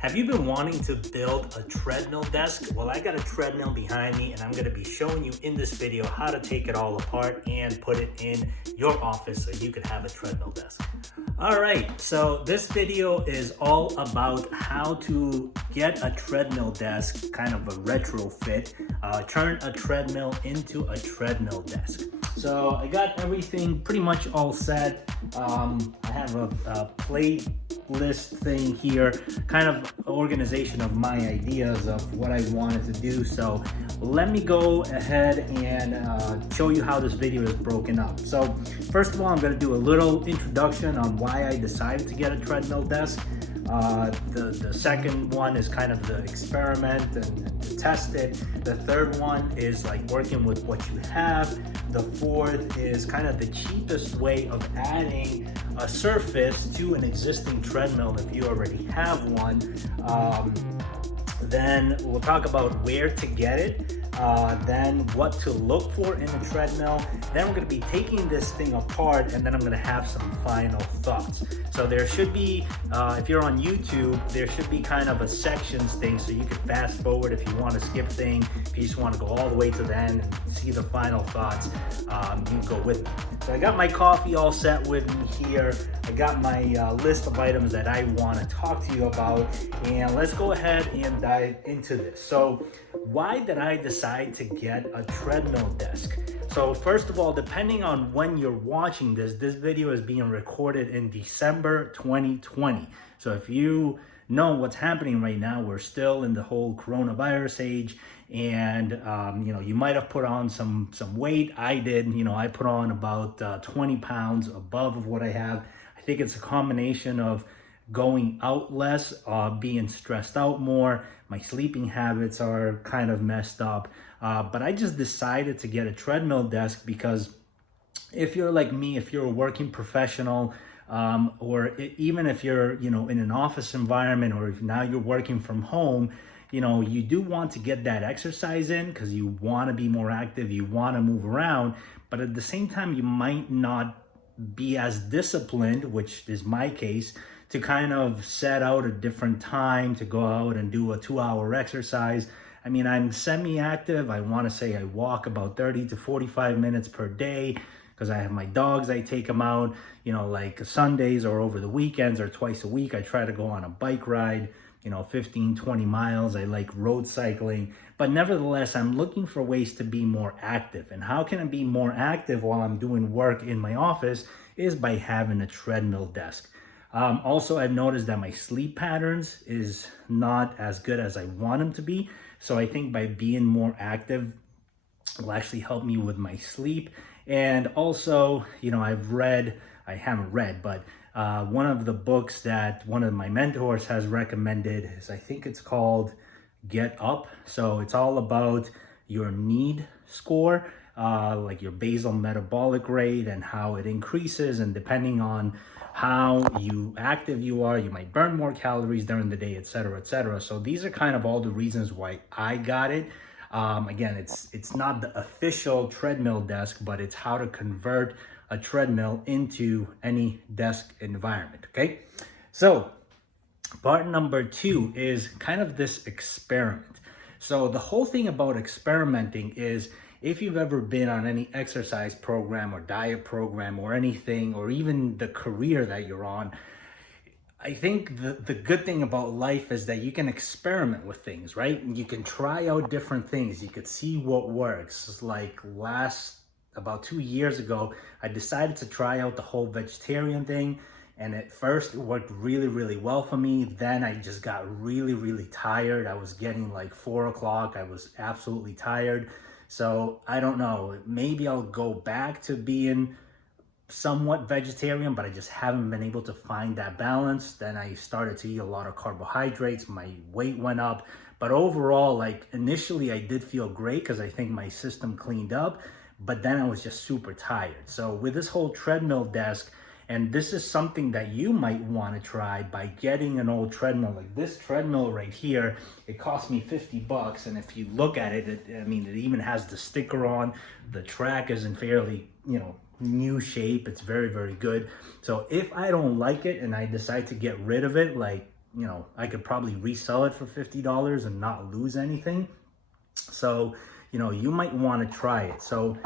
Have you been wanting to build a treadmill desk? Well, I got a treadmill behind me and I'm going to be showing you in this video how to take it all apart and put it in your office so you could have a treadmill desk. All right, so this video is all about how to get a treadmill desk, kind of a retrofit, turn a treadmill into a treadmill desk. So I got everything pretty much all set. I have a playlist thing here, kind of organization of my ideas of what I wanted to do. So let me go ahead and show you how this video is broken up. So first of all, I'm going to do a little introduction on why I decided to get a treadmill desk. The second one is kind of the experiment and to test it. The third one is like working with what you have. The fourth is kind of the cheapest way of adding a surface to an existing treadmill if you already have one. Then we'll talk about where to get it. Then what to look for in a treadmill. Then we're going to be taking this thing apart, and then I'm going to have some final thoughts. So there should be, if you're on YouTube, there should be kind of a sections thing so you can fast forward if you want to skip thing. If you just want to go all the way to the end and see the final thoughts, you can go with me. So I got my coffee all set with me here. I got my list of items that I want to talk to you about, and let's go ahead and dive into this. So why did I decide to get a treadmill desk? So first of all, depending on when you're watching this video is being recorded in December 2020. So if you know what's happening right now, we're still in the whole coronavirus age, and you might have put on some weight. I did. I put on about 20 pounds above of what I have. I think it's a combination of going out less, being stressed out more. My sleeping habits are kind of messed up. But I just decided to get a treadmill desk because if you're like me, if you're a working professional, even if you're, in an office environment, or if now you're working from home, you do want to get that exercise in because you want to be more active, you want to move around, but at the same time, you might not be as disciplined, which is my case, to kind of set out a different time to go out and do a 2-hour exercise. I mean, I'm semi-active. I want to say I walk about 30 to 45 minutes per day because I have my dogs. I take them out, like Sundays or over the weekends or twice a week. I try to go on a bike ride, 15, 20 miles. I like road cycling. But nevertheless, I'm looking for ways to be more active. And how can I be more active while I'm doing work in my office is by having a treadmill desk. Also, I've noticed that my sleep patterns is not as good as I want them to be. So I think by being more active will actually help me with my sleep. And also, I haven't read, but one of the books that one of my mentors has recommended is, I think it's called Get Up. So it's all about your need score, like your basal metabolic rate and how it increases, and depending on how active you are, you might burn more calories during the day, etc., etc. So these are kind of all the reasons why I got it. Again, it's not the official treadmill desk, but it's how to convert a treadmill into any desk environment. Okay, so part number 2 is kind of this experiment. So the whole thing about experimenting is, if you've ever been on any exercise program or diet program or anything, or even the career that you're on, I think the good thing about life is that you can experiment with things, right? You can try out different things. You could see what works. It's like about 2 years ago, I decided to try out the whole vegetarian thing. And at first it worked really, really well for me. Then I just got really, really tired. I was getting like 4 o'clock. I was absolutely tired. So I don't know, maybe I'll go back to being somewhat vegetarian, but I just haven't been able to find that balance. Then I started to eat a lot of carbohydrates. My weight went up. But overall, like initially I did feel great because I think my system cleaned up, but then I was just super tired. So with this whole treadmill desk, and this is something that you might want to try by getting an old treadmill. Like this treadmill right here, it cost me $50. And if you look at it, it even has the sticker on. The track is in fairly, new shape. It's very, very good. So if I don't like it and I decide to get rid of it, like I could probably resell it for $50 and not lose anything. So, you might want to try it. So,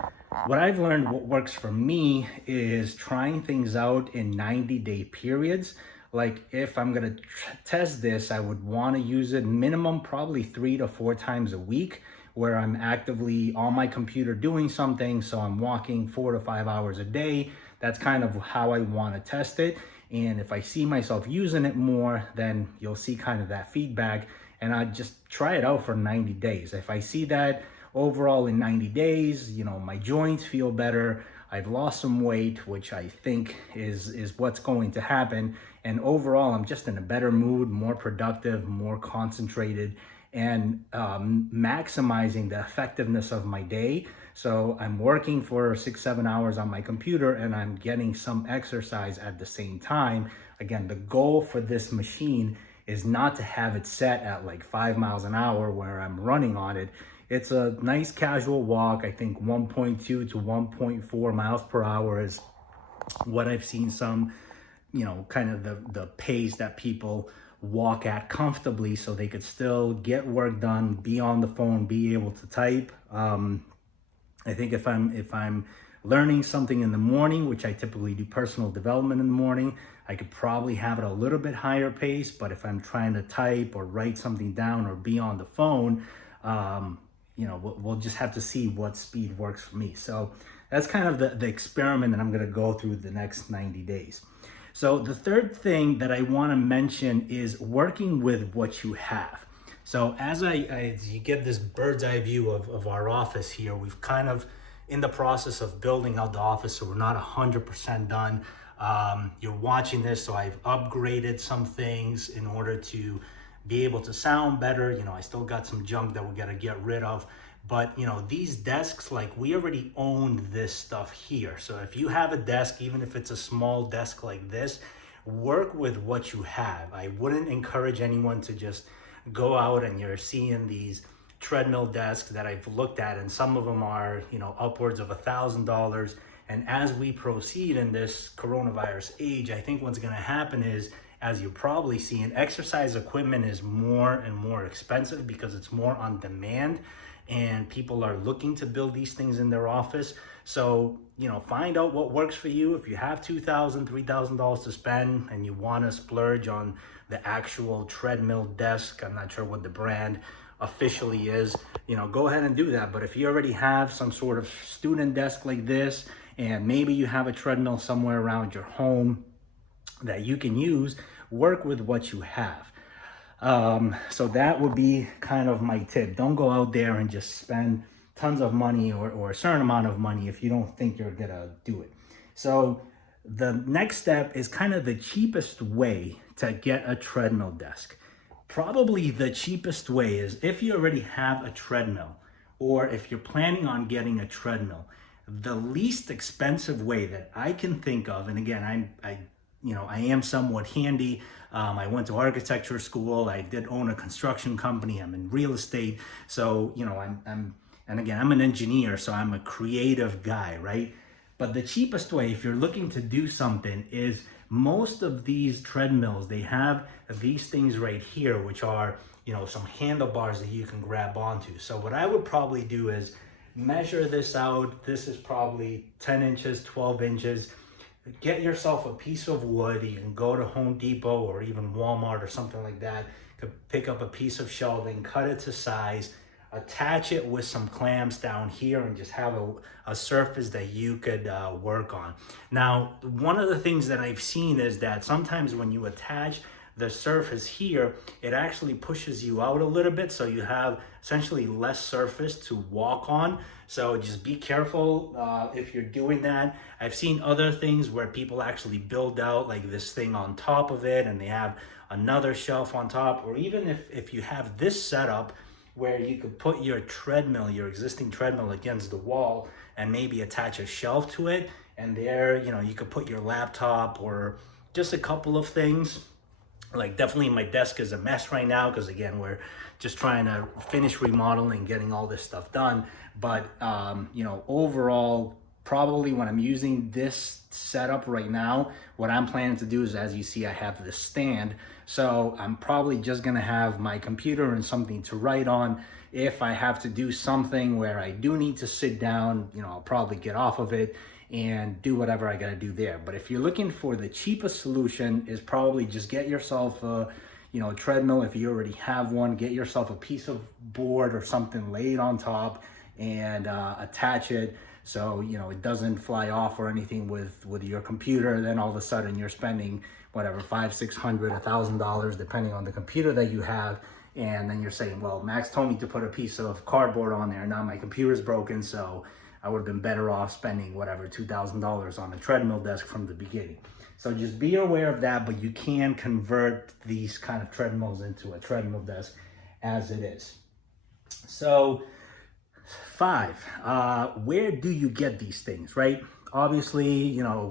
what I've learned, what works for me is trying things out in 90-day periods. Like if I'm going to test this, I would want to use it minimum probably 3 to 4 times a week where I'm actively on my computer doing something. So I'm walking 4 to 5 hours a day. That's kind of how I want to test it. And if I see myself using it more, then you'll see kind of that feedback. And I just try it out for 90 days. If I see that overall in 90 days, my joints feel better, I've lost some weight, which I think is what's going to happen. And overall, I'm just in a better mood, more productive, more concentrated, and maximizing the effectiveness of my day. So I'm working for 6, 7 hours on my computer and I'm getting some exercise at the same time. Again, the goal for this machine is not to have it set at like 5 miles an hour where I'm running on it. It's a nice casual walk. I think 1.2 to 1.4 miles per hour is what I've seen some, kind of the pace that people walk at comfortably so they could still get work done, be on the phone, be able to type. I think if I'm learning something in the morning, which I typically do personal development in the morning, I could probably have it a little bit higher pace. But if I'm trying to type or write something down or be on the phone, we'll just have to see what speed works for me. So that's kind of the experiment that I'm going to go through the next 90 days. So the third thing that I want to mention is working with what you have. So as you get this bird's eye view of our office here, we've kind of in the process of building out the office, so we're not 100% done. You're watching this, so I've upgraded some things in order to be able to sound better. I still got some junk that we got to get rid of. But, these desks, like we already own this stuff here. So if you have a desk, even if it's a small desk like this, work with what you have. I wouldn't encourage anyone to just go out and you're seeing these treadmill desks that I've looked at, and some of them are, upwards of $1,000. And as we proceed in this coronavirus age, I think what's going to happen is, as you're probably seeing, exercise equipment is more and more expensive because it's more on demand and people are looking to build these things in their office. So, find out what works for you. If you have $2,000, $3,000 to spend and you want to splurge on the actual treadmill desk, I'm not sure what the brand officially is, go ahead and do that. But if you already have some sort of student desk like this, and maybe you have a treadmill somewhere around your home that you can use, work with what you have. So that would be kind of my tip. Don't go out there and just spend tons of money or a certain amount of money if you don't think you're gonna do it. So the next step is kind of the cheapest way to get a treadmill desk. Probably the cheapest way is if you already have a treadmill or if you're planning on getting a treadmill, the least expensive way that I can think of, and again, I am somewhat handy. I went to architecture school. I did own a construction company. I'm in real estate. So, and again, I'm an engineer, so I'm a creative guy, right? But the cheapest way, if you're looking to do something, is most of these treadmills, they have these things right here, which are, some handlebars that you can grab onto. So what I would probably do is measure this out. This is probably 10 inches, 12 inches. Get yourself a piece of wood. You can go to Home Depot or even Walmart or something like that. You could pick up a piece of shelving, cut it to size, attach it with some clamps down here, and just have a surface that you could work on. Now, one of the things that I've seen is that sometimes when you attach the surface here, it actually pushes you out a little bit, so you have essentially less surface to walk on. So just be careful if you're doing that. I've seen other things where people actually build out like this thing on top of it and they have another shelf on top, or even if you have this setup where you could put your treadmill, your existing treadmill against the wall and maybe attach a shelf to it, and there, you could put your laptop or just a couple of things. Like definitely my desk is a mess right now because again, we're just trying to finish remodeling, getting all this stuff done. But, overall, probably when I'm using this setup right now, what I'm planning to do is, as you see, I have this stand. So I'm probably just gonna have my computer and something to write on. If I have to do something where I do need to sit down, you know, I'll probably get off of it and do whatever I gotta do there. But if you're looking for the cheapest solution, is probably just get yourself a, you know, treadmill. If you already have one, get yourself a piece of board or something, lay it on top and attach it so, you know, it doesn't fly off or anything with your computer. Then all of a sudden you're spending whatever, $500, $600, $1,000, depending on the computer that you have. And then you're saying, well, Max told me to put a piece of cardboard on there. Now my computer's broken, so I would have been better off spending whatever, $2,000 on a treadmill desk from the beginning. So just be aware of that, but you can convert these kind of treadmills into a treadmill desk as it is. So 5, where do you get these things, right? Obviously, you know,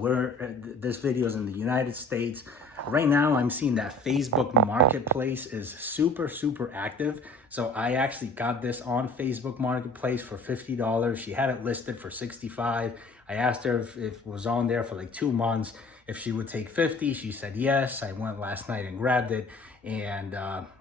this video is in the United States. Right now, I'm seeing that Facebook Marketplace is super, super active. So I actually got this on Facebook Marketplace for $50. She had it listed for $65. I asked her if it was on there for like 2 months, if she would take $50. She said yes. I went last night and grabbed it, and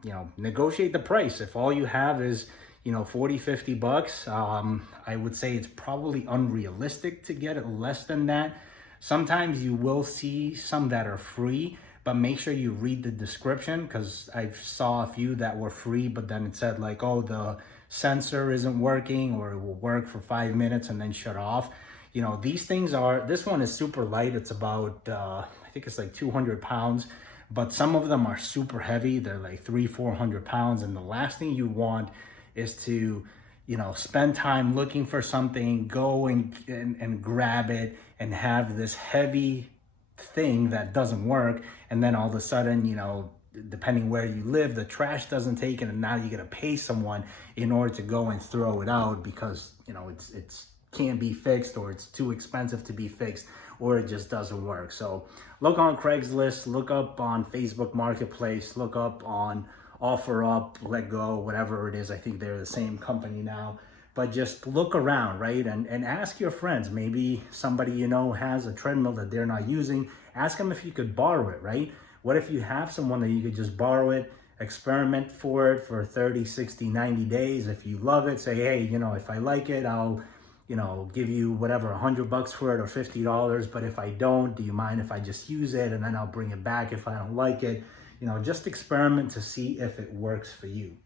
you know, negotiate the price. If all you have is, you know, 40, 50 bucks, I would say it's probably unrealistic to get it less than that. Sometimes you will see some that are free, but make sure you read the description, because I saw a few that were free, but then it said like, oh, the sensor isn't working, or it will work for 5 minutes and then shut off. You know, these things are, this one is super light. It's about, I think it's like 200 pounds, but some of them are super heavy. They're like 300-400 pounds. And the last thing you want is to, you know, spend time looking for something, go and grab it and have this heavy thing that doesn't work. And then all of a sudden, you know, depending where you live, the trash doesn't take it. And now you got to pay someone in order to go and throw it out because, you know, it's can't be fixed, or it's too expensive to be fixed, or it just doesn't work. So look on Craigslist, look up on Facebook Marketplace, look up on OfferUp, Let Go, whatever it is. I think they're the same company now. But just look around, right? And ask your friends. Maybe somebody you know has a treadmill that they're not using. Ask them if you could borrow it, right? What if you have someone that you could just borrow it, experiment for it for 30, 60, 90 days. If you love it, say, hey, you know, if I like it, I'll, you know, give you whatever, $100 for it or $50. But if I don't, do you mind if I just use it and then I'll bring it back if I don't like it? You know, just experiment to see if it works for you.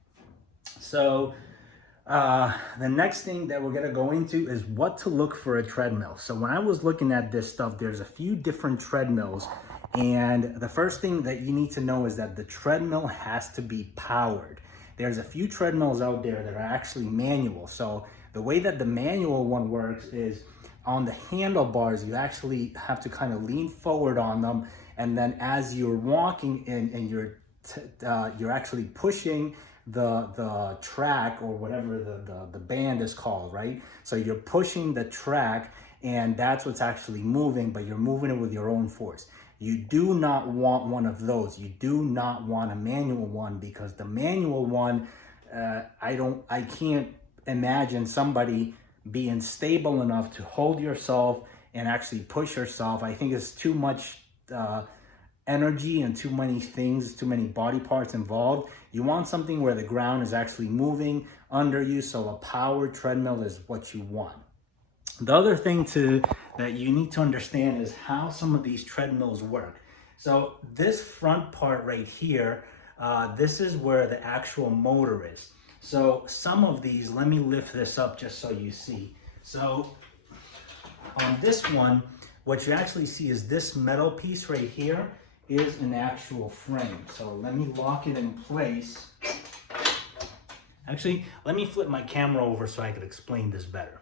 So the next thing that we're gonna go into is what to look for a treadmill. So when I was looking at this stuff, there's a few different treadmills. And the first thing that you need to know is that the treadmill has to be powered. There's a few treadmills out there that are actually manual. So the way that the manual one works is on the handlebars, you actually have to kind of lean forward on them. And then as you're walking and you're actually pushing the track, or whatever the band is called, right? So you're pushing the track, and that's what's actually moving, but you're moving it with your own force. You do not want one of those. You do not want a manual one, because the manual one, I can't imagine somebody being stable enough to hold yourself and actually push yourself. I think it's too much energy and too many things, too many body parts involved. You want something where the ground is actually moving under you, so a powered treadmill is what you want. The other thing that you need to understand is how some of these treadmills work. So this front part right here, this is where the actual motor is. So some of these, let me lift this up just so you see. So on this one, what you actually see is this metal piece right here is an actual frame. So let me lock it in place. Actually, let me flip my camera over so I could explain this better.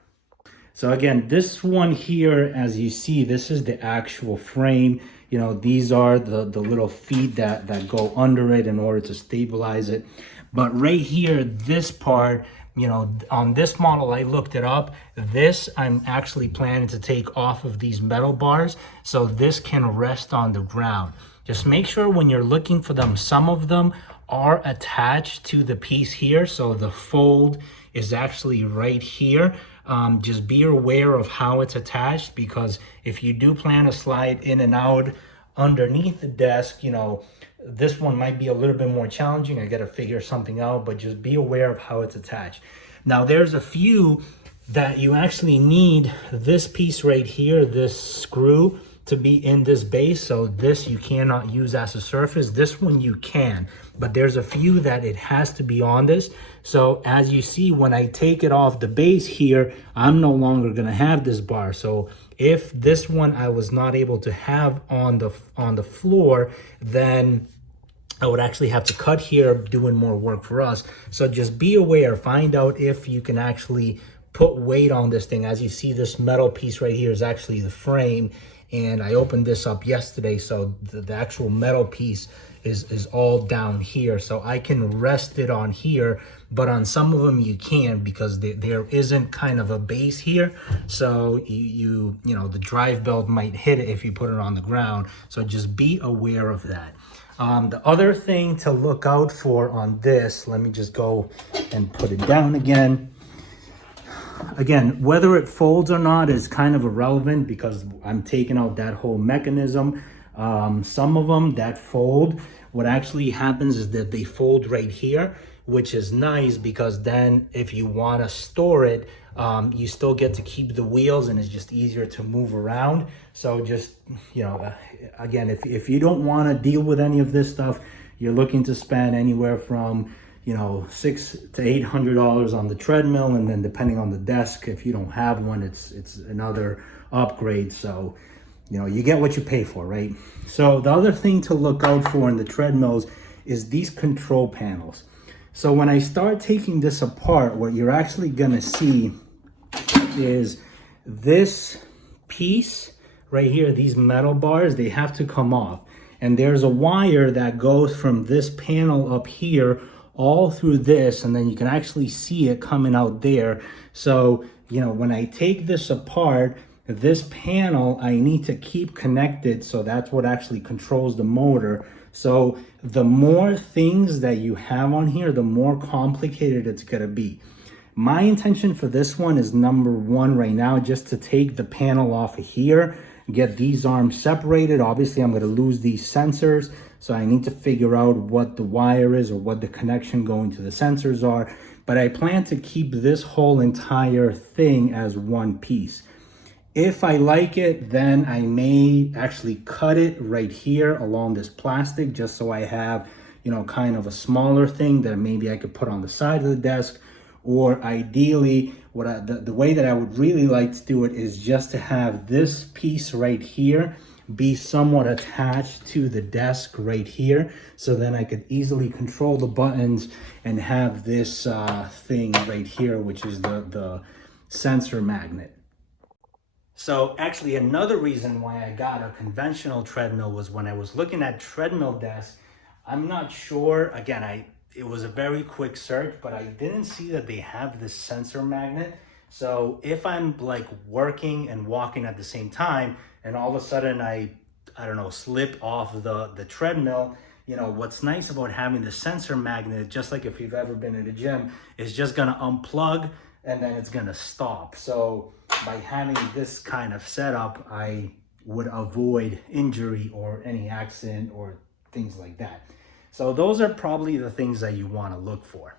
So again, this one here, as you see, this is the actual frame. You know, these are the little feet that go under it in order to stabilize it. But right here, this part, you know, on this model, I looked it up. This, I'm actually planning to take off of these metal bars so this can rest on the ground. Just make sure when you're looking for them, some of them are attached to the piece here. So the fold is actually right here. Just be aware of how it's attached, because if you do plan to slide in and out underneath the desk, you know, this one might be a little bit more challenging. I got to figure something out, but just be aware of how it's attached. Now there's a few that you actually need this piece right here, this screw, to be in this base. So this you cannot use as a surface. This one you can, but there's a few that it has to be on this. So as you see, when I take it off the base here, I'm no longer gonna have this bar. So if this one I was not able to have on the floor, then I would actually have to cut here, doing more work for us. So just be aware, find out if you can actually put weight on this thing. As you see, this metal piece right here is actually the frame, and I opened this up yesterday, so the actual metal piece is all down here. So I can rest it on here, but on some of them you can, because there isn't kind of a base here. So you know, the drive belt might hit it if you put it on the ground. So just be aware of that. The other thing to look out for on this, let me just go and put it down again. Again, whether it folds or not is kind of irrelevant, because I'm taking out that whole mechanism. Some of them that fold, what actually happens is that they fold right here, which is nice, because then if you want to store it, you still get to keep the wheels, and it's just easier to move around. So just, you know, again, if you don't want to deal with any of this stuff, you're looking to spend anywhere from, you know, $600 to $800 on the treadmill, and then depending on the desk, if you don't have one, it's another upgrade. So, you know, you get what you pay for, right? So the other thing to look out for in the treadmills is these control panels. So when I start taking this apart, what you're actually gonna see is this piece right here, these metal bars, they have to come off. And there's a wire that goes from this panel up here all through this, and then you can actually see it coming out there. So, you know, when I take this apart, this panel I need to keep connected, so that's what actually controls the motor. So the more things that you have on here, the more complicated it's gonna be. My intention for this one is, number one right now, just to take the panel off of here, get these arms separated. Obviously I'm gonna lose these sensors, so I need to figure out what the wire is or what the connection going to the sensors are. But I plan to keep this whole entire thing as one piece. If I like it, then I may actually cut it right here along this plastic, just so I have, you know, kind of a smaller thing that maybe I could put on the side of the desk. Or ideally, the way that I would really like to do it is just to have this piece right here be somewhat attached to the desk right here. So then I could easily control the buttons and have this thing right here, which is the sensor magnet. So actually another reason why I got a conventional treadmill was when I was looking at treadmill desks, I'm not sure, again, it was a very quick search, but I didn't see that they have this sensor magnet. So if I'm like working and walking at the same time, and all of a sudden I don't know, slip off the treadmill, you know, what's nice about having the sensor magnet, just like if you've ever been at a gym, is just gonna unplug and then it's gonna stop. So by having this kind of setup, I would avoid injury or any accident or things like that. So those are probably the things that you want to look for.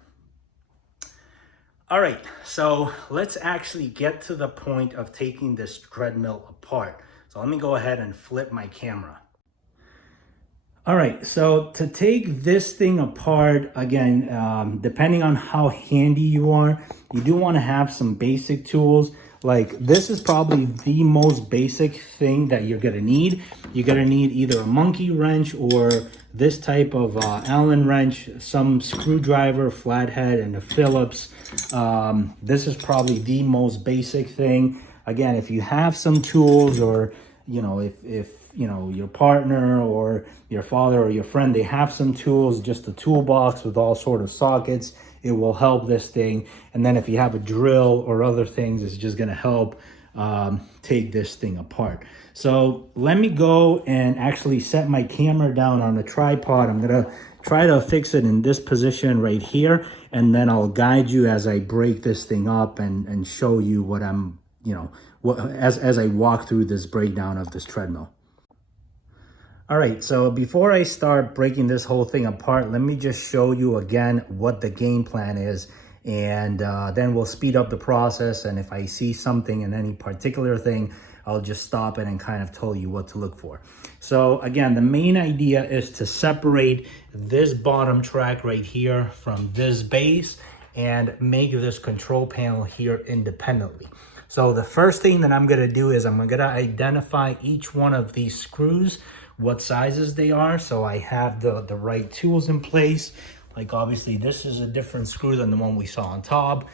All right, so let's actually get to the point of taking this treadmill apart. So let me go ahead and flip my camera. All right, so to take this thing apart, again, depending on how handy you are, you do want to have some basic tools. Like this is probably the most basic thing that you're gonna need. You're gonna need either a monkey wrench or this type of Allen wrench, some screwdriver, flathead, and a Phillips. This is probably the most basic thing. Again, if you have some tools, or you know, if you know your partner or your father or your friend, they have some tools, just a toolbox with all sort of sockets, it will help this thing. And then if you have a drill or other things, it's just gonna help take this thing apart. So let me go and actually set my camera down on a tripod. I'm gonna try to fix it in this position right here, and then I'll guide you as I break this thing up and show you what I'm, as I walk through this breakdown of this treadmill. All right, so before I start breaking this whole thing apart, let me just show you again what the game plan is, and then we'll speed up the process. And if I see something in any particular thing, I'll just stop it and kind of tell you what to look for. So again, the main idea is to separate this bottom track right here from this base and make this control panel here independently. So the first thing that I'm gonna do is I'm gonna identify each one of these screws, what sizes they are, so I have the right tools in place. Like obviously this is a different screw than the one we saw on top.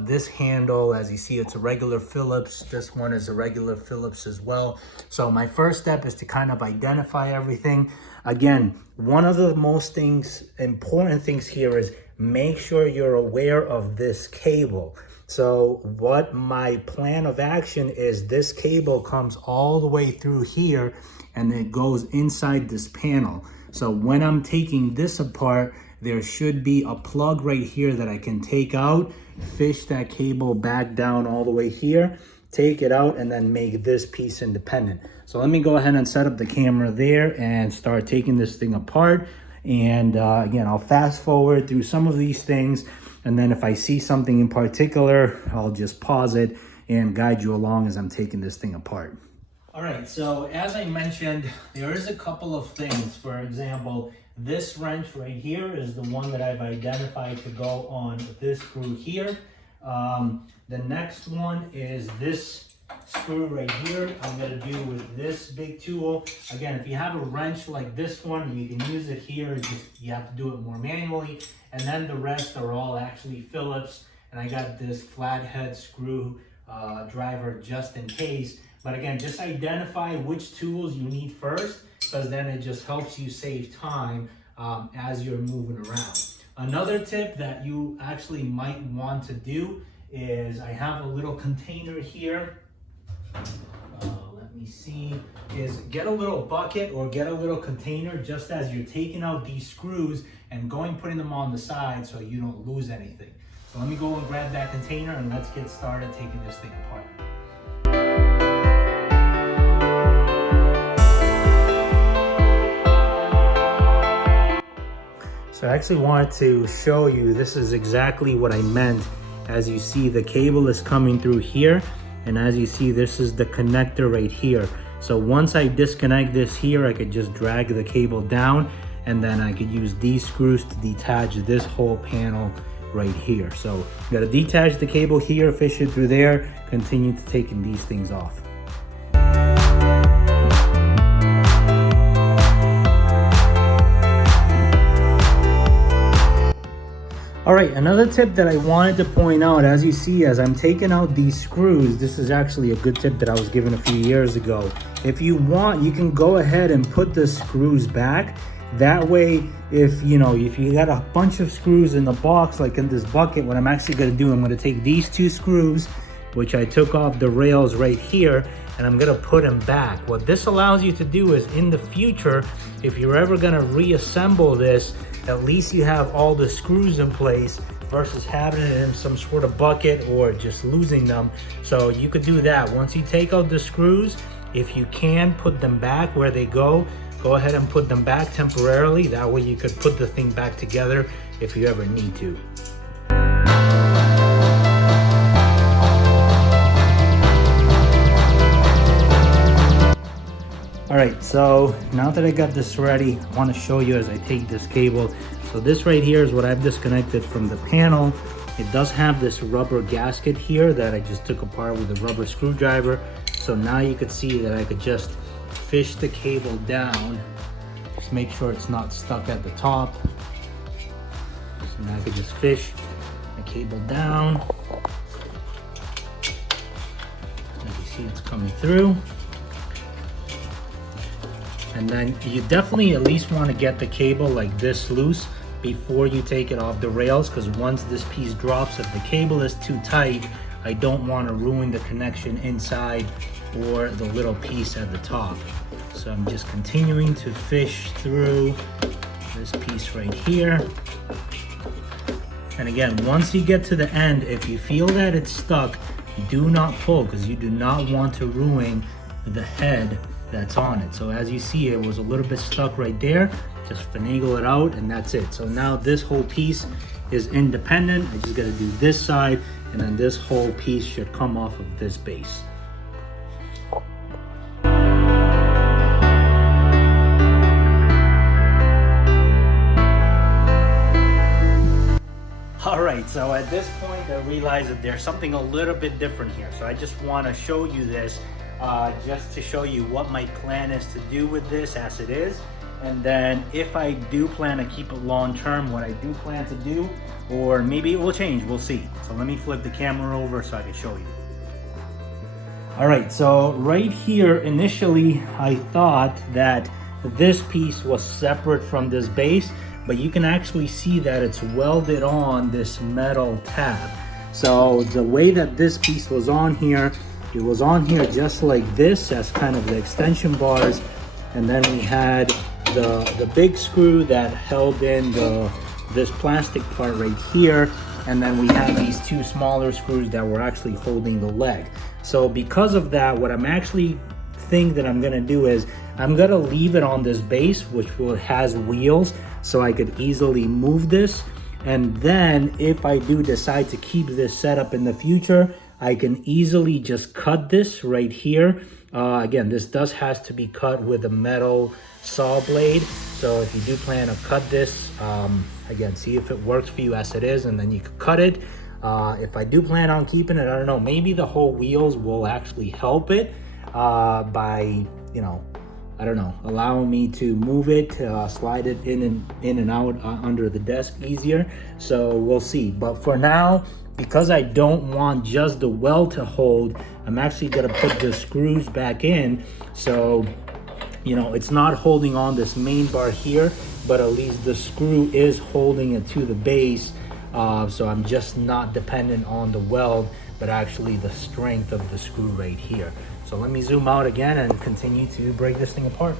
This handle, as you see, it's a regular Phillips. This one is a regular Phillips as well. So my first step is to kind of identify everything. Again, one of the most important things here is make sure you're aware of this cable. So what my plan of action is, this cable comes all the way through here and it goes inside this panel. So when I'm taking this apart, there should be a plug right here that I can take out, fish that cable back down all the way here, take it out, and then make this piece independent. So let me go ahead and set up the camera there and start taking this thing apart. And again, I'll fast forward through some of these things, and then if I see something in particular, I'll just pause it and guide you along as I'm taking this thing apart. All right, so as I mentioned, there is a couple of things. For example, this wrench right here is the one that I've identified to go on this screw here. The next one is this screw right here. I'm gonna do with this big tool. Again, if you have a wrench like this one, you can use it here. You have to do it more manually. And then the rest are all actually Phillips. And I got this flathead screw driver just in case. But again, just identify which tools you need first, because then it just helps you save time as you're moving around. Another tip that you actually might want to do is, I have a little container here. Let me see, is get a little bucket or get a little container just as you're taking out these screws and putting them on the side so you don't lose anything. So let me go and grab that container and let's get started taking this thing apart. So I actually wanted to show you, this is exactly what I meant. As you see, the cable is coming through here, and as you see, this is the connector right here. So once I disconnect this here, I could just drag the cable down, and then I could use these screws to detach this whole panel right here. So you gotta detach the cable here, fish it through there, continue to taking these things off. All right, another tip that I wanted to point out, as you see, as I'm taking out these screws, this is actually a good tip that I was given a few years ago. If you want, you can go ahead and put the screws back. That way, if you got a bunch of screws in the box, like in this bucket, what I'm actually gonna do, I'm gonna take these two screws, which I took off the rails right here, and I'm gonna put them back. What this allows you to do is, in the future, if you're ever gonna reassemble this, at least you have all the screws in place versus having it in some sort of bucket or just losing them. So you could do that. Once you take out the screws, if you can put them back where they go ahead and put them back temporarily. That way you could put the thing back together if you ever need to. All right, so now that I got this ready, I want to show you as I take this cable. So this right here is what I've disconnected from the panel. It does have this rubber gasket here that I just took apart with a rubber screwdriver. So now you could see that I could just fish the cable down. Just make sure it's not stuck at the top. So now I could just fish the cable down. As you see, it's coming through. And then you definitely at least want to get the cable like this loose before you take it off the rails, because once this piece drops, if the cable is too tight, I don't want to ruin the connection inside or the little piece at the top. So I'm just continuing to fish through this piece right here. And again, once you get to the end, if you feel that it's stuck, do not pull, because you do not want to ruin the head that's on it. So as you see, it was a little bit stuck right there. Just finagle it out and that's it. So now this whole piece is independent. I just gotta do this side, and then this whole piece should come off of this base. All right, so at this point I realized that there's something a little bit different here. So I just want to show you this, just to show you what my plan is to do with this as it is. And then if I do plan to keep it long term, what I do plan to do, or maybe it will change, we'll see. So let me flip the camera over so I can show you. All right, so right here, initially I thought that this piece was separate from this base, but you can actually see that it's welded on this metal tab. So the way that this piece was on here, it was on here just like this as kind of the extension bars, and then we had the big screw that held in this plastic part right here, and then we have these two smaller screws that were actually holding the leg. So because of that, what I'm actually think that I'm gonna do is I'm gonna leave it on this base, which has wheels, so I could easily move this. And then if I do decide to keep this setup in the future, I can easily just cut this right here. Again, this has to be cut with a metal saw blade. So if you do plan to cut this, again, see if it works for you as it is, and then you can cut it. If I do plan on keeping it, I don't know, maybe the whole wheels will actually help it by, you know, I don't know, allowing me to move it, slide it in and out under the desk easier. So we'll see. But for now, because I don't want just the weld to hold, I'm actually gonna put the screws back in. So, you know, it's not holding on this main bar here, but at least the screw is holding it to the base. So I'm just not dependent on the weld, but actually the strength of the screw right here. So let me zoom out again and continue to break this thing apart.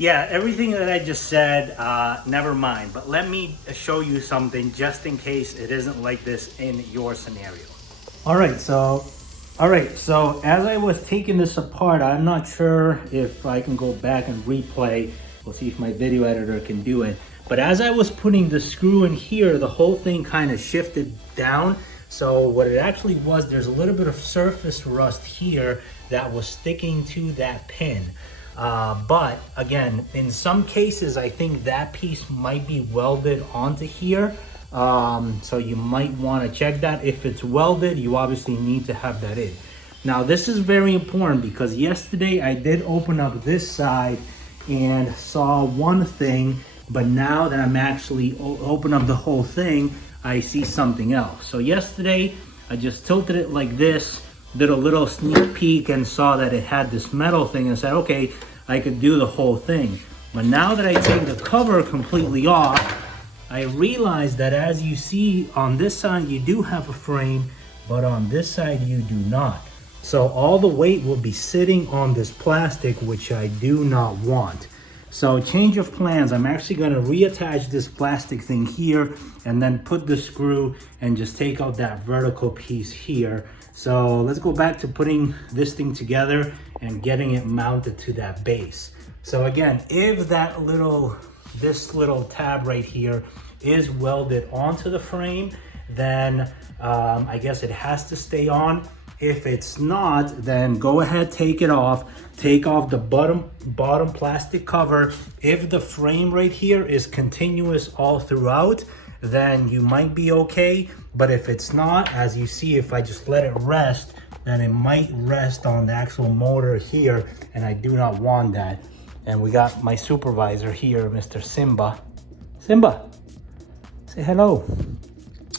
Yeah, everything that I just said, never mind. But let me show you something just in case it isn't like this in your scenario. All right, so as I was taking this apart, I'm not sure if I can go back and replay. We'll see if my video editor can do it. But as I was putting the screw in here, the whole thing kind of shifted down. So what it actually was, there's a little bit of surface rust here that was sticking to that pin. But again, in some cases, I think that piece might be welded onto here. So you might want to check that. If it's welded, you obviously need to have that in. Now this is very important because yesterday I did open up this side and saw one thing, but now that I'm actually open up the whole thing, I see something else. So yesterday I just tilted it like this, did a little sneak peek and saw that it had this metal thing and said, okay, I could do the whole thing. But now that I take the cover completely off, I realized that as you see on this side, you do have a frame, but on this side, you do not. So all the weight will be sitting on this plastic, which I do not want. So change of plans, I'm actually gonna reattach this plastic thing here and then put the screw and just take out that vertical piece here. So let's go back to putting this thing together and getting it mounted to that base. So again, if that this little tab right here is welded onto the frame, then I guess it has to stay on. If it's not, then go ahead, take it off. Take off the bottom plastic cover. If the frame right here is continuous all throughout, then you might be okay. But if it's not, as you see, if I just let it rest, then it might rest on the actual motor here, and I do not want that. And we got my supervisor here, Mr. Simba. Simba, say hello.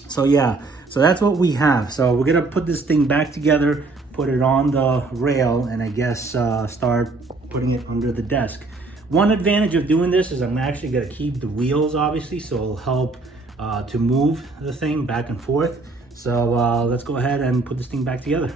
So yeah, so that's what we have. So we're gonna put this thing back together, put it on the rail, and I guess start putting it under the desk. One advantage of doing this is I'm actually gonna keep the wheels, obviously, so it'll help to move the thing back and forth. So let's go ahead and put this thing back together.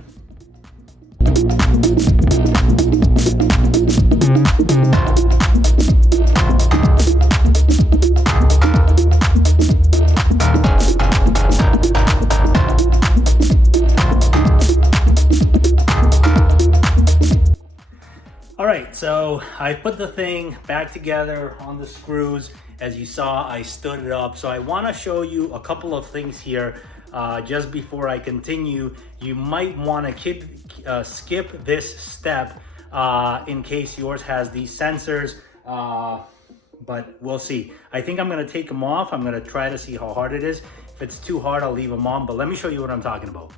All right, so I put the thing back together on the screws. As you saw, I stood it up. So I want to show you a couple of things here just before I continue. You might want to skip this step in case yours has these sensors, but we'll see. I think I'm going to take them off. I'm going to try to see how hard it is. If it's too hard, I'll leave them on, but let me show you what I'm talking about.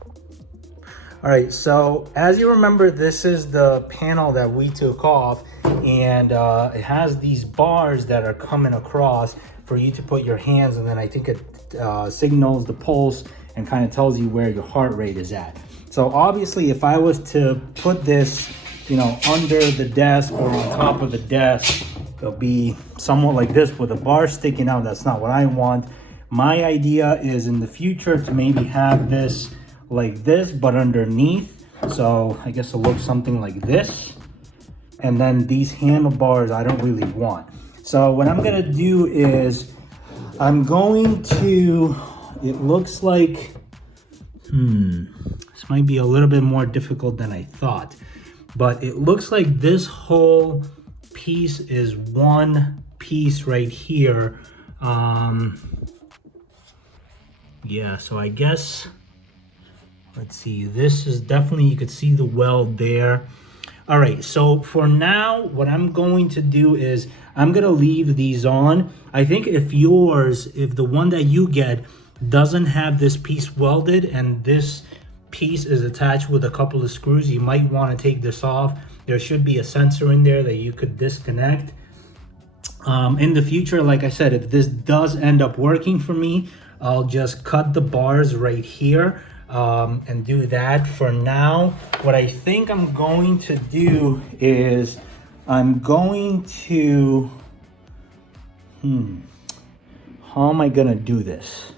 All right, so as you remember, this is the panel that we took off, and it has these bars that are coming across for you to put your hands, and then I think it signals the pulse and kind of tells you where your heart rate is at. So obviously, if I was to put this, under the desk or on top of the desk, it'll be somewhat like this with a bar sticking out. That's not what I want. My idea is in the future to maybe have this like this, but underneath. So I guess it'll look something like this. And then these handlebars I don't really want. So what I'm gonna do is I'm going to, it looks like, this might be a little bit more difficult than I thought, but it looks like this whole piece is one piece right here. Yeah, so I guess, let's see, this is definitely, you could see the weld there. All right, so for now, what I'm going to do is I'm gonna leave these on. I think if the one that you get doesn't have this piece welded and this piece is attached with a couple of screws, you might wanna take this off. There should be a sensor in there that you could disconnect. In the future, like I said, if this does end up working for me, I'll just cut the bars right here and do that. For now, what I think I'm going to do is I'm going to, how am I gonna do this?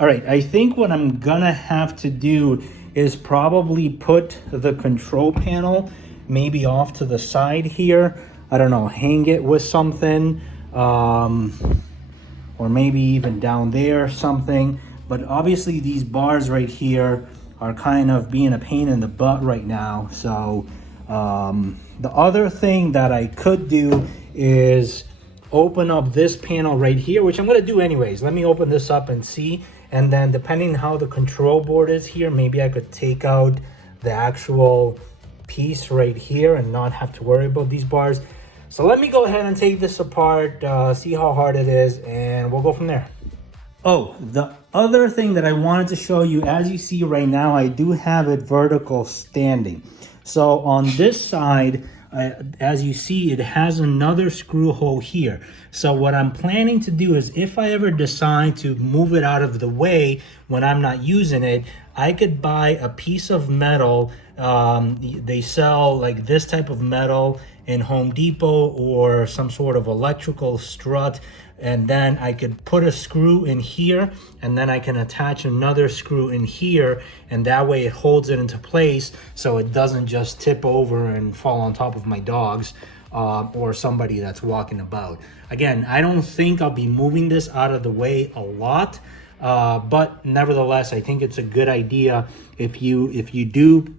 All right, I think what I'm gonna have to do is probably put the control panel maybe off to the side here. I don't know, hang it with something, or maybe even down there something. But obviously these bars right here are kind of being a pain in the butt right now. So the other thing that I could do is open up this panel right here, which I'm gonna do anyways. Let me open this up and see. And then depending how the control board is here, maybe I could take out the actual piece right here and not have to worry about these bars. So let me go ahead and take this apart, see how hard it is, and we'll go from there. Oh, the other thing that I wanted to show you, as you see right now, I do have it vertical standing. So on this side, as you see, it has another screw hole here. So what I'm planning to do is, if I ever decide to move it out of the way when I'm not using it, I could buy a piece of metal. They sell like this type of metal in Home Depot, or some sort of electrical strut, and then I could put a screw in here, and then I can attach another screw in here, and that way it holds it into place so it doesn't just tip over and fall on top of my dogs or somebody that's walking about. Again, I don't think I'll be moving this out of the way a lot, but nevertheless, I think it's a good idea if you do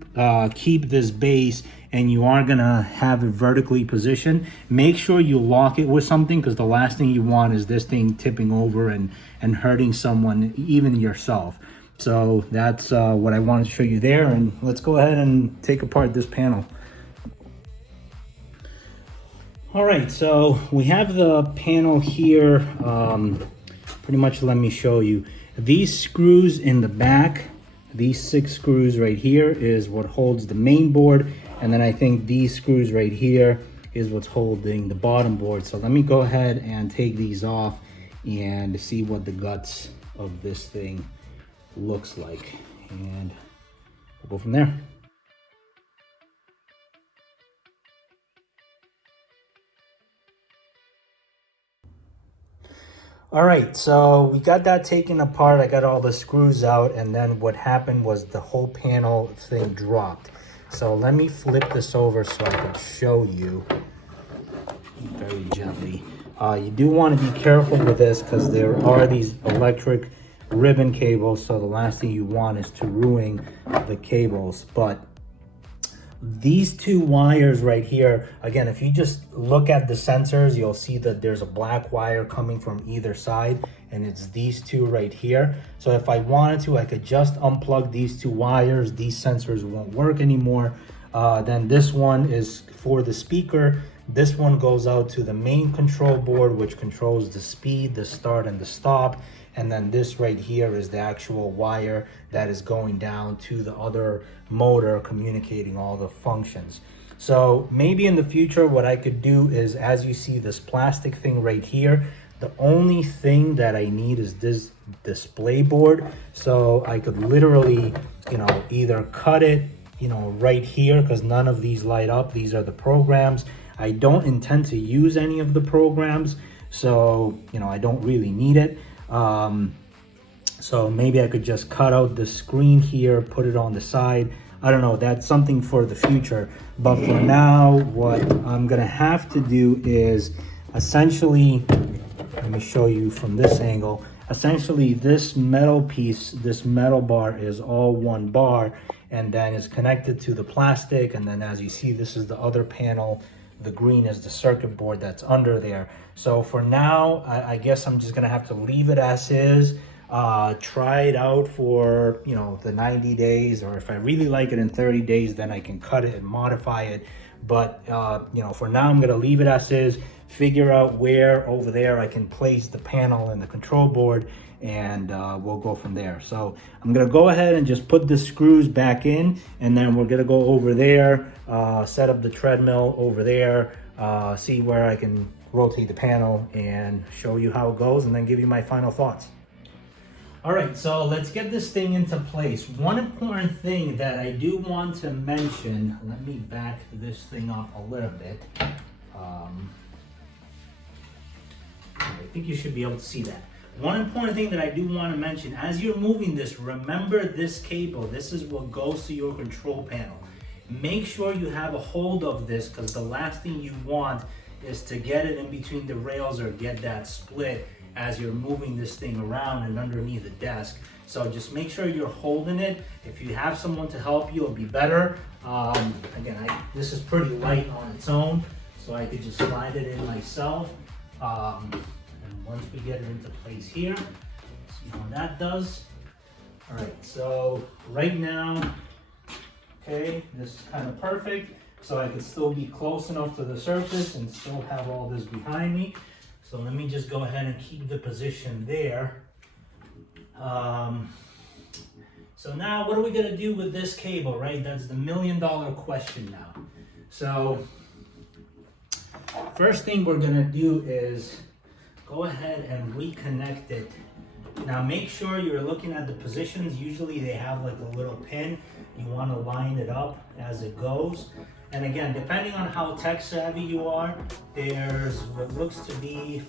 keep this base and you are gonna have it vertically positioned, make sure you lock it with something, because the last thing you want is this thing tipping over and hurting someone, even yourself. So that's what I wanted to show you there, and let's go ahead and take apart this panel. All right, so we have the panel here. Pretty much, let me show you. These screws in the back, these 6 screws right here is what holds the main board. And then I think these screws right here is what's holding the bottom board. So let me go ahead and take these off and see what the guts of this thing looks like. And we'll go from there. All right, so we got that taken apart. I got all the screws out, and then what happened was the whole panel thing dropped. So let me flip this over so I can show you very gently. You do want to be careful with this, because there are these electric ribbon cables, so the last thing you want is to ruin the cables. But these 2 wires right here, again, if you just look at the sensors, you'll see that there's a black wire coming from either side, and it's these 2 right here. So if I wanted to, I could just unplug these 2 wires. These sensors won't work anymore. Then this one is for the speaker. This one goes out to the main control board, which controls the speed, the start, and the stop. And then this right here is the actual wire that is going down to the other motor, communicating all the functions. So maybe in the future, what I could do is, as you see this plastic thing right here, the only thing that I need is this display board. So I could literally, either cut it, right here, because none of these light up. These are the programs. I don't intend to use any of the programs, so, I don't really need it. So maybe I could just cut out the screen here, put it on the side. I don't know, that's something for the future. But for now, what I'm gonna have to do is essentially, let me show you from this angle. Essentially, this metal piece, this metal bar is all one bar, and then is connected to the plastic. And then as you see, this is the other panel. The green is the circuit board that's under there. So for now, I guess I'm just gonna have to leave it as is. Try it out for, the 90 days, or if I really like it in 30 days, then I can cut it and modify it. But, for now, I'm gonna leave it as is, figure out where over there I can place the panel and the control board, and we'll go from there. So I'm gonna go ahead and just put the screws back in, and then we're gonna go over there, set up the treadmill over there, see where I can rotate the panel and show you how it goes, and then give you my final thoughts. All right, so let's get this thing into place. One important thing that I do want to mention, let me back this thing up a little bit. I think you should be able to see that. One important thing that I do want to mention, as you're moving this, remember this cable. This is what goes to your control panel. Make sure you have a hold of this, because the last thing you want is to get it in between the rails or get that split as you're moving this thing around and underneath the desk. So just make sure you're holding it. If you have someone to help you, it'll be better. Again, this is pretty light on its own, so I could just slide it in myself. And once we get it into place here, let's See how that does. All right, so right now, okay, this is kind of perfect. So I can still be close enough to the surface and still have all this behind me. So let me just go ahead and keep the position there. So now what are we gonna do with this cable, right? That's the million-dollar question now. So first thing we're gonna do is go ahead and reconnect it. Now make sure you're looking at the positions. Usually they have like a little pin. You wanna line it up as it goes. And again, depending on how tech savvy you are, there's what looks to be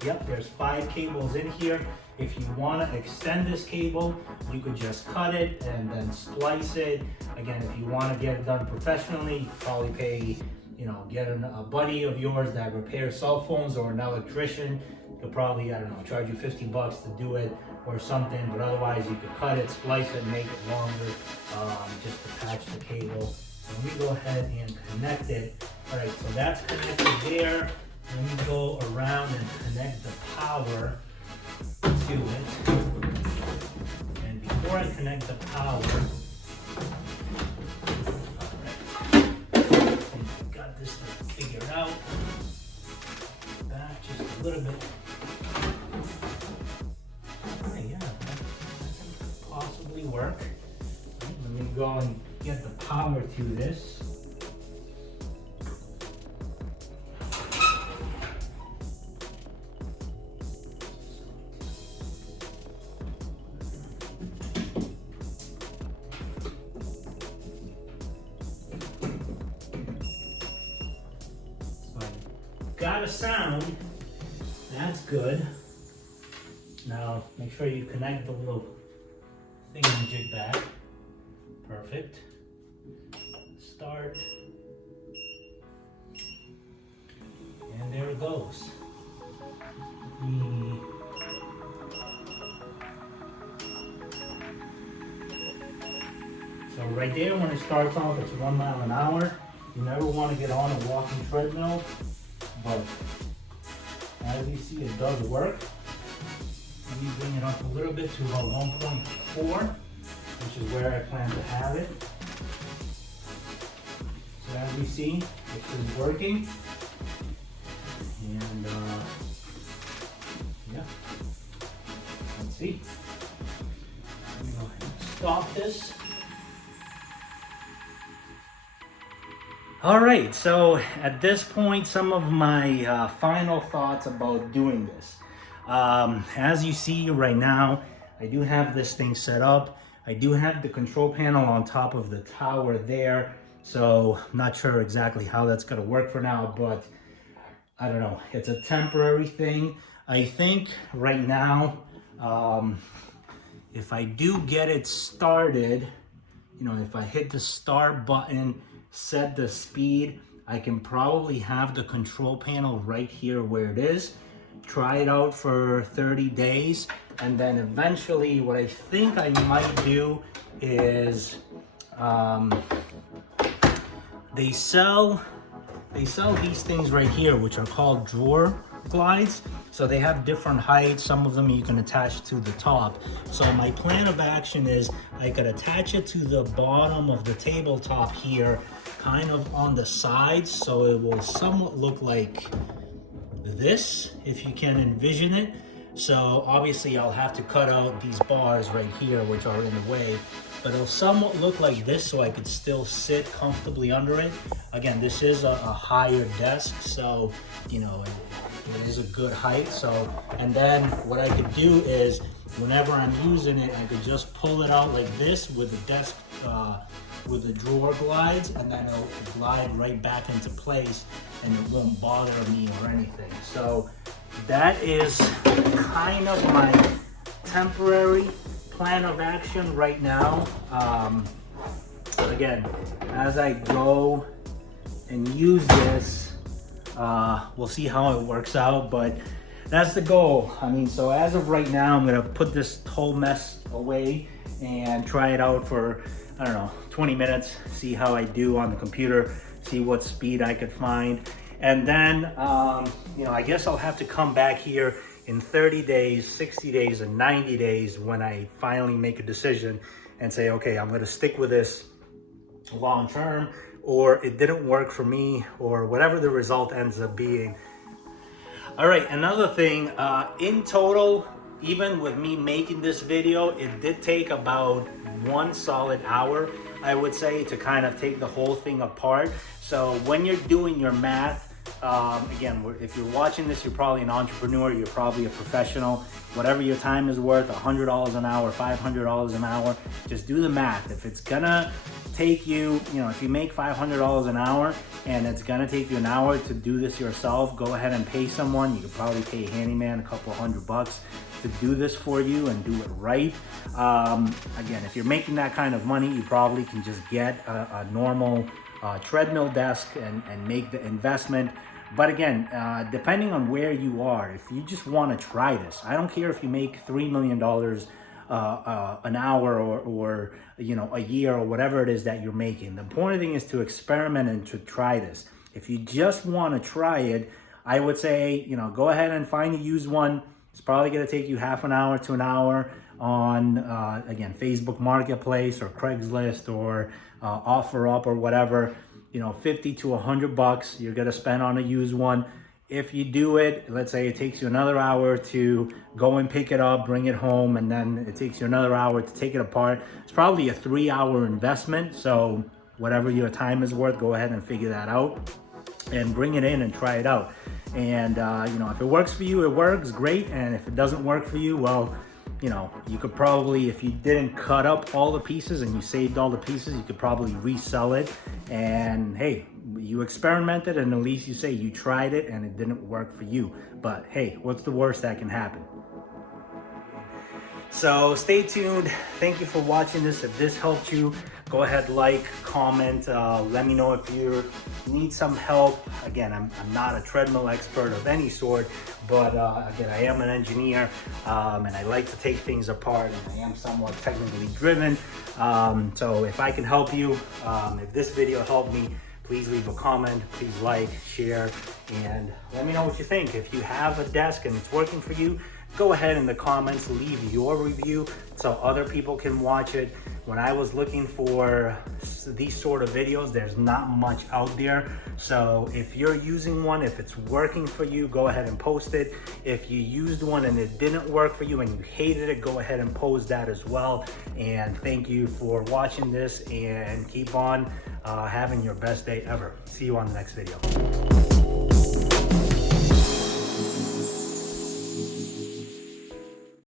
there's 5 cables in here. If you want to extend this cable, you could just cut it and then splice it. Again, if you want to get it done professionally, you probably pay, get a buddy of yours that repairs cell phones or an electrician. He'll probably, charge you $50 to do it or something, but otherwise you could cut it, splice it, make it longer, just to patch the cable. So let me go ahead and connect it. All right, so that's connected there. Let me go around and connect the power to it. And before I connect the power, got this thing figured out. Back just a little bit. Okay, yeah, that can possibly work. Right, let me go and get the power to this. Got a sound, that's good. Now make sure you connect the little thingamajig back. Perfect. Start. And there it goes. So right there, when it starts off, it's 1 mile an hour. You never want to get on a walking treadmill, but as you see, it does work. Let me bring it up a little bit to about 1.4, which is where I plan to have it. So as you see, this is working. And yeah, let's see. Let me go ahead and stop this. All right, so at this point, some of my final thoughts about doing this. As you see right now, I do have this thing set up. I do have the control panel on top of the tower there. So I'm not sure exactly how that's gonna work for now, but I don't know. It's a temporary thing. I think right now, if I do get it started, if I hit the start button, set the speed, I can probably have the control panel right here where it is. Try it out for 30 days. And then eventually what I think I might do is, they sell these things right here, which are called drawer glides. So they have different heights. Some of them you can attach to the top. So my plan of action is I could attach it to the bottom of the tabletop here, kind of on the sides, so it will somewhat look like this, if you can envision it. So obviously I'll have to cut out these bars right here, which are in the way, but it'll somewhat look like this, so I could still sit comfortably under it. Again, this is a higher desk, so it is a good height. So, and then what I could do is, whenever I'm using it, I could just pull it out like this with the desk, with the drawer glides, and then it'll glide right back into place and it won't bother me or anything. So that is kind of my temporary plan of action right now. Again, as I go and use this, we'll see how it works out, but that's the goal. So as of right now, I'm gonna put this whole mess away and try it out for, 20 minutes, see how I do on the computer, see what speed I could find. And then, I guess I'll have to come back here in 30 days, 60 days, and 90 days when I finally make a decision and say, okay, I'm gonna stick with this long term, or it didn't work for me, or whatever the result ends up being. All right, another thing, in total, even with me making this video, it did take about 1 solid hour, I would say, to kind of take the whole thing apart. So when you're doing your math, again, if you're watching this, you're probably an entrepreneur, you're probably a professional, whatever your time is worth, $100 an hour, $500 an hour, just do the math. If it's gonna take you, if you make $500 an hour and it's gonna take you an hour to do this yourself, go ahead and pay someone. You could probably pay a handyman a couple $100 to do this for you and do it right. Again, if you're making that kind of money, you probably can just get a normal treadmill desk and make the investment. But again, depending on where you are, if you just want to try this, I don't care if you make $3 million an hour or a year or whatever it is that you're making. The important thing is to experiment and to try this. If you just want to try it, I would say, go ahead and find a used one. It's probably going to take you half an hour to an hour on, again, Facebook Marketplace or Craigslist or OfferUp or whatever. 50 to $100 you're going to spend on a used one. If you do it, let's say it takes you another hour to go and pick it up, bring it home, and then it takes you another hour to take it apart. It's probably a 3-hour investment. So whatever your time is worth, go ahead and figure that out and bring it in and try it out. And, if it works for you, it works, great. And if it doesn't work for you, well, you could probably, if you didn't cut up all the pieces and you saved all the pieces, you could probably resell it. And hey, you experimented, and at least you say you tried it and it didn't work for you. But hey, what's the worst that can happen? So stay tuned. Thank you for watching this. If this helped you, go ahead, like, comment, let me know if you need some help. Again, I'm not a treadmill expert of any sort, but again, I am an engineer, and I like to take things apart, and I am somewhat technically driven. So if I can help you, if this video helped me, please leave a comment, please like, share, and let me know what you think. If you have a desk and it's working for you, go ahead in the comments, leave your review so other people can watch it. When I was looking for these sort of videos, there's not much out there. So if you're using one, if it's working for you, go ahead and post it. If you used one and it didn't work for you and you hated it, go ahead and post that as well. And thank you for watching this, and keep on having your best day ever. See you on the next video.